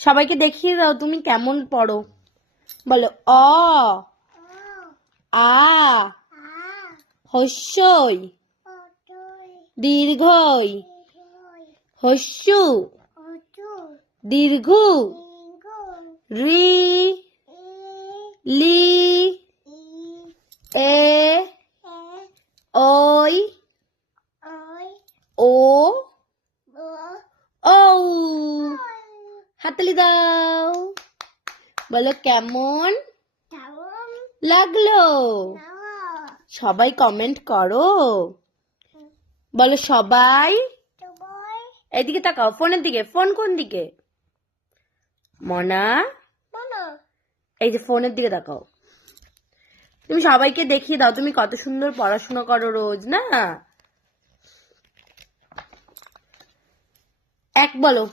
সবাইকে দেখিয়ে দাও তুমি কেমন পড়ো। বলো অ আ হস্যই দীর্ঘই হস্যু দীর্ঘ রি লি এ ওই ও ও হাততালি দাও। বলো কেমন লাগলো। সবাই কমেন্ট করো। বলো সবাই এইদিকে তাকাও, ফোনের দিকে। ফোন কোন দিকে মনা? এই যে ফোনের দিকে তাকাও। তুমি সবাইকে দেখিয়ে দাও তুমি কত সুন্দর পড়াশোনা করো রোজ না। এক বলো।